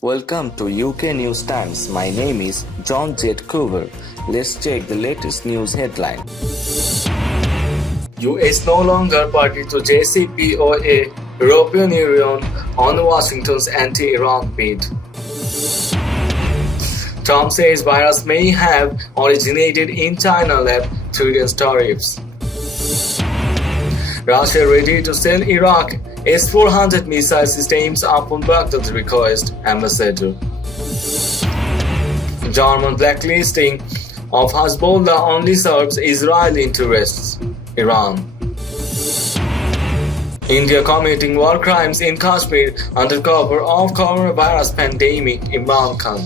Welcome to UK News Times. My name is John J. Coover. Let's check the latest news headline. US no longer party to JCPOA, European Union on Washington's anti-Iran bid. Trump says virus may have originated in China lab threatens tariffs. Russia ready to send Iraq S-400 missile systems upon Baghdad's request, ambassador. German blacklisting of Hezbollah only serves Israeli interests, Iran. India committing war crimes in Kashmir under cover of coronavirus pandemic, Imran Khan.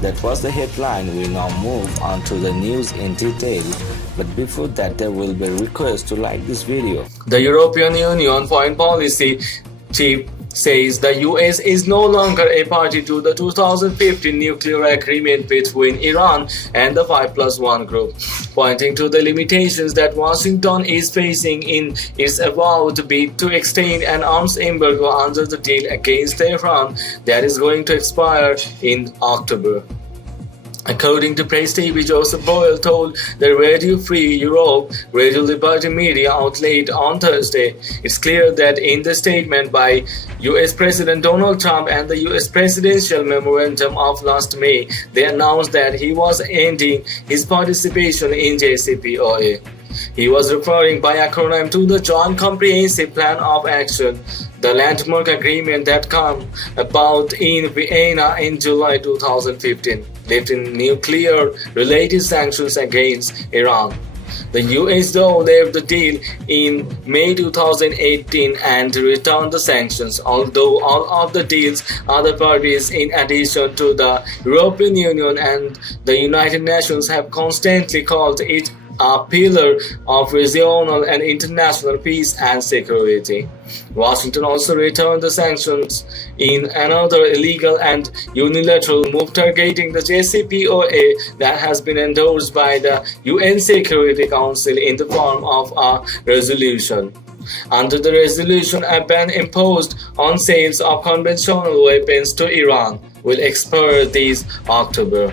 That was the headline. We now move on to the news in detail. But before that, there will be a request to like this video. The European Union Foreign Policy Chief says the US is no longer a party to the 2015 nuclear agreement between Iran and the 5+1 group, pointing to the limitations that Washington is facing in its avowed bid to extend an arms embargo under the deal against Tehran that is going to expire in October. According to Press TV, Joseph Boyle told the Radio Free Europe Radio Liberty media outlet on Thursday, it's clear that in the statement by US President Donald Trump and the US presidential memorandum of last May, they announced that he was ending his participation in JCPOA. He was referring by acronym to the Joint Comprehensive Plan of Action, the landmark agreement that came about in Vienna in July 2015, lifting nuclear-related sanctions against Iran. The US though left the deal in May 2018 and returned the sanctions, although all of the deal's other parties, in addition to the European Union and the United Nations, have constantly called it a pillar of regional and international peace and security. Washington also returned the sanctions in another illegal and unilateral move targeting the JCPOA that has been endorsed by the UN Security Council in the form of a resolution. Under the resolution, a ban imposed on sales of conventional weapons to Iran will expire this October.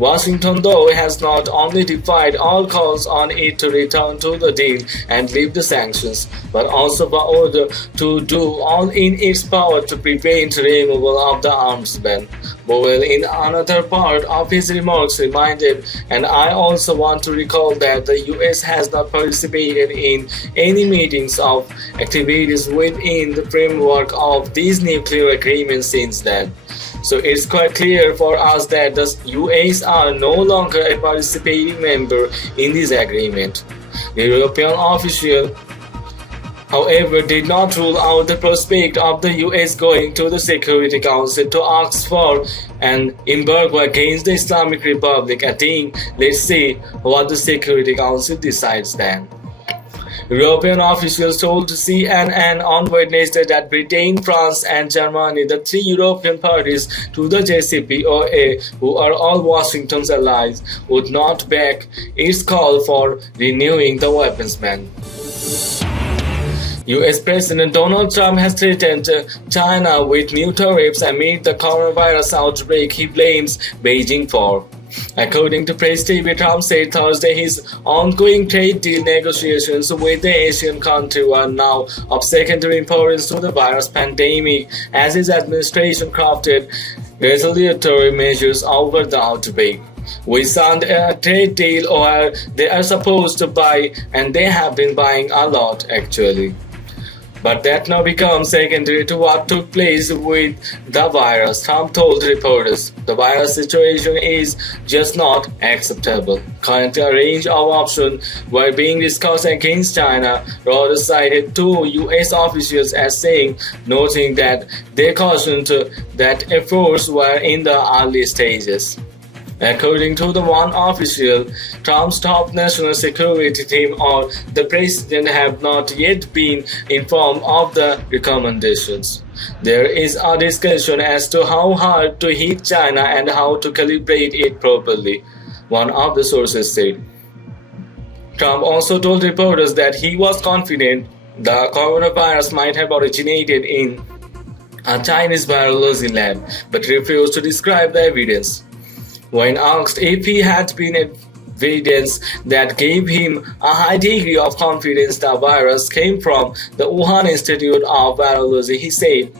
Washington, though, has not only defied all calls on it to return to the deal and lift the sanctions, but also vowed to do all in its power to prevent removal of the arms ban. Boyle, in another part of his remarks, reminded, and I also want to recall that the US has not participated in any meetings of activities within the framework of these nuclear agreements since then. So it's quite clear for us that the US are no longer a participating member in this agreement. The European official, however, did not rule out the prospect of the US going to the Security Council to ask for an embargo against the Islamic Republic, adding, let's see what the Security Council decides then. European officials told CNN on Wednesday that Britain, France, and Germany, the three European parties to the JCPOA, who are all Washington's allies, would not back its call for renewing the weapons ban. US President Donald Trump has threatened China with new tariffs amid the coronavirus outbreak he blames Beijing for. According to Press TV, Trump said Thursday his ongoing trade deal negotiations with the Asian country were now of secondary importance to the virus pandemic as his administration crafted retaliatory measures over the outbreak. We signed a trade deal where they are supposed to buy, and they have been buying a lot actually. But that now becomes secondary to what took place with the virus, Trump told reporters. The virus situation is just not acceptable. Currently, a range of options were being discussed against China, Reuters cited two US officials as saying, noting that they cautioned that efforts were in the early stages. According to the one official, Trump's top national security team or the president have not yet been informed of the recommendations. There is a discussion as to how hard to hit China and how to calibrate it properly, one of the sources said. Trump also told reporters that he was confident the coronavirus might have originated in a Chinese virology lab, but refused to describe the evidence. When asked if he had been evidence that gave him a high degree of confidence the virus came from the Wuhan Institute of Virology, he said,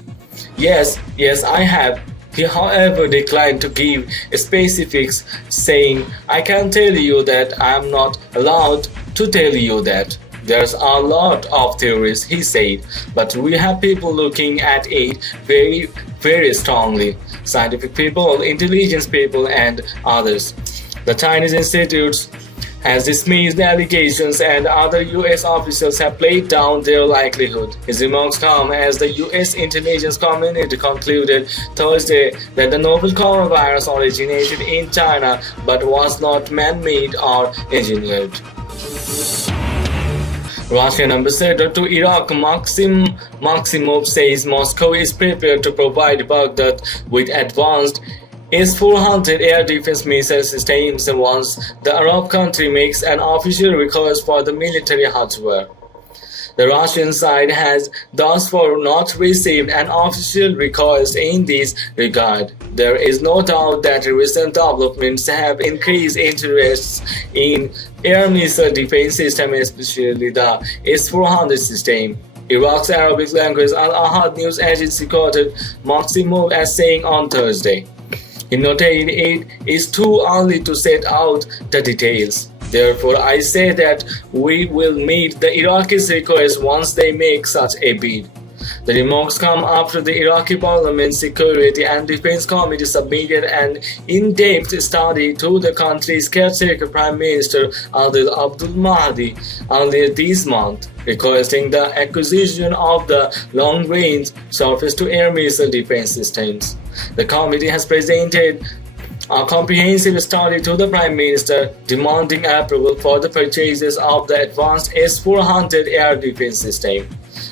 Yes, I have. He, however, declined to give specifics, saying, I can tell you that I am not allowed to tell you that. There's a lot of theories, he said, but we have people looking at it very strongly. Scientific people, intelligence people, and others. The Chinese Institute has dismissed the allegations and other US officials have played down their likelihood. His remarks come as the US intelligence community concluded Thursday that the novel coronavirus originated in China but was not man-made or engineered. Russian ambassador to Iraq Maxim Maximov says Moscow is prepared to provide Baghdad with advanced S-400 air defense missile systems once the Arab country makes an official request for the military hardware. The Russian side has thus far not received an official request in this regard. There is no doubt that recent developments have increased interest in air missile defense systems, especially the S-400 system. Iraq's Arabic language Al-Ahad news agency quoted Maximov as saying on Thursday, he noted it is too early to set out the details. Therefore, I say that we will meet the Iraqis' request once they make such a bid. The remarks come after the Iraqi Parliament Security and Defense Committee submitted an in-depth study to the country's caretaker Prime Minister Adil Abdul Mahdi earlier this month, requesting the acquisition of the long-range surface-to-air missile defense systems. The committee has presented a comprehensive study to the Prime Minister demanding approval for the purchases of the advanced S-400 air defense system.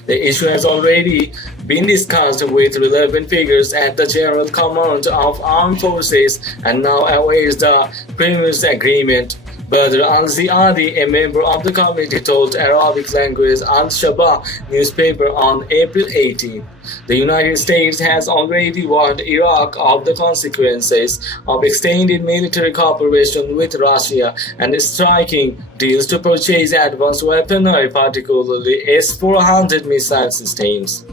The issue has already been discussed with relevant figures at the General Command of Armed Forces and now awaits the previous agreement. Badr al-Ziadi, a member of the committee, told Arabic language Al-Shaba newspaper on April 18. The United States has already warned Iraq of the consequences of extended military cooperation with Russia and striking deals to purchase advanced weaponry, particularly S-400 missile systems.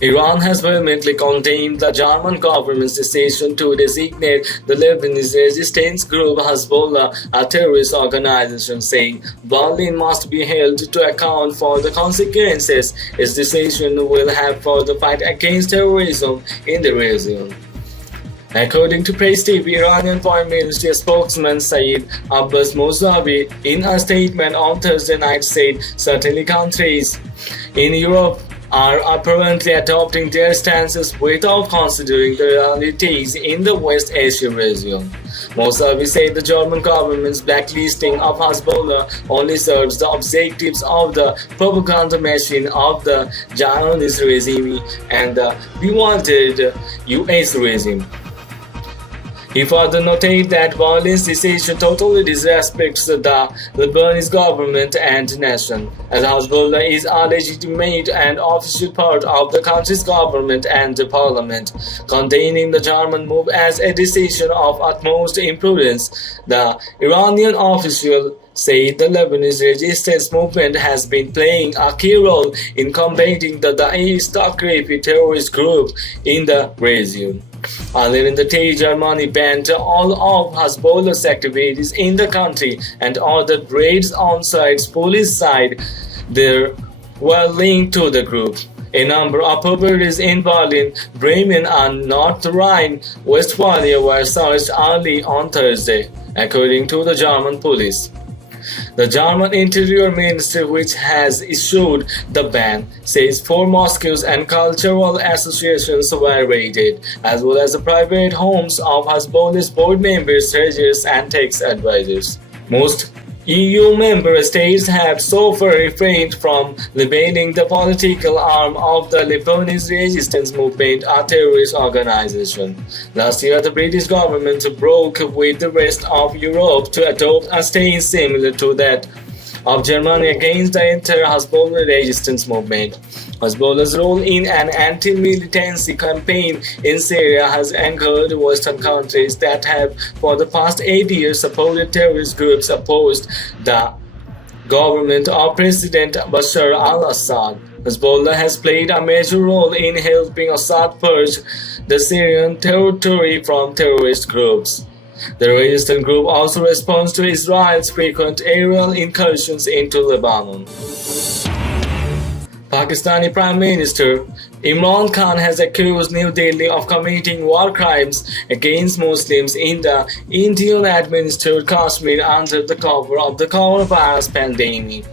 Iran has vehemently condemned the German government's decision to designate the Lebanese resistance group Hezbollah a terrorist organization, saying Berlin must be held to account for the consequences its decision will have for the fight against terrorism in the region. According to Press TV, Iranian Foreign Ministry spokesman Saeed Abbas Mousavi, in a statement on Thursday night, said certainly countries in Europe are apparently adopting their stances without considering the realities in the West Asia region. Mousavi said the German government's blacklisting of Hezbollah only serves the objectives of the propaganda machine of the Zionist regime and the bewildered US regime. He further noted that Berlin's decision totally disrespects the Lebanese government and nation, as Hezbollah is a legitimate and official part of the country's government and the parliament, condemning the German move as a decision of utmost imprudence. The Iranian official said the Lebanese resistance movement has been playing a key role in combating the Daesh Takrifi terrorist group in the region. Earlier in the day, Germany banned all of Hezbollah's activities in the country and ordered raids on sites police side there were linked to the group. A number of properties in Berlin, Bremen, and North Rhine-Westphalia were searched early on Thursday, according to the German police. The German Interior Ministry, which has issued the ban, says 4 mosques and cultural associations were raided, as well as the private homes of Hezbollah's board members, treasurers, and tax advisors. Most EU member states have so far refrained from labeling the political arm of the Lebanese resistance movement a terrorist organization. Last year, the British government broke with the rest of Europe to adopt a stance similar to that of Germany against the entire Hezbollah resistance movement. Hezbollah's role in an anti-militancy campaign in Syria has angered Western countries that have, for the past 8 years, supported terrorist groups opposed the government of President Bashar al-Assad. Hezbollah has played a major role in helping Assad purge the Syrian territory from terrorist groups. The resistant group also responds to Israel's frequent aerial incursions into Lebanon. Pakistani Prime Minister Imran Khan has accused New Delhi of committing war crimes against Muslims in the Indian-administered Kashmir under the cover of the coronavirus pandemic.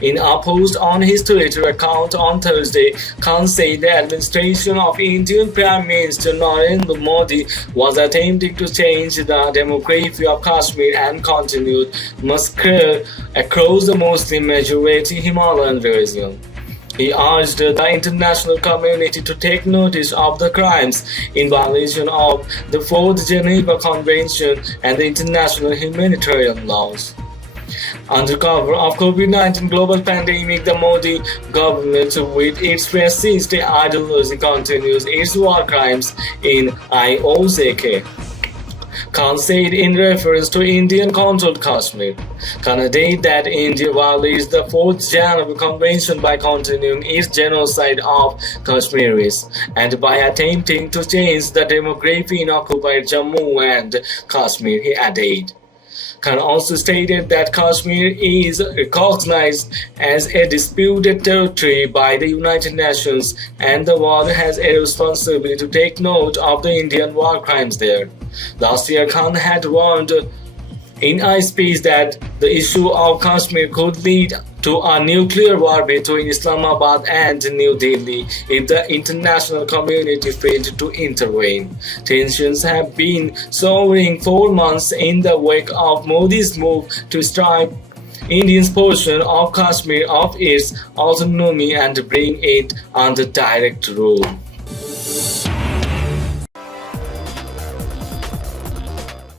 In a post on his Twitter account on Thursday, Khan said the administration of Indian Prime Minister Narendra Modi was attempting to change the demography of Kashmir and continued massacre across the Muslim-majority Himalayan region. He urged the international community to take notice of the crimes in violation of the Fourth Geneva Convention and the international humanitarian laws. Under cover of COVID-19 global pandemic, the Modi government, with its fascist ideology, continues its war crimes in IOCK. Khan said in reference to Indian-controlled Kashmir. Khan added that India violates the Fourth Geneva Convention by continuing its genocide of Kashmiris and by attempting to change the demography in occupied Jammu and Kashmir, he added. Khan also stated that Kashmir is recognized as a disputed territory by the United Nations and the world has a responsibility to take note of the Indian war crimes there. Last year, Khan had warned in a speech that the issue of Kashmir could lead to a nuclear war between Islamabad and New Delhi if the international community failed to intervene. Tensions have been soaring for months in the wake of Modi's move to strip India's portion of Kashmir of its autonomy and bring it under direct rule.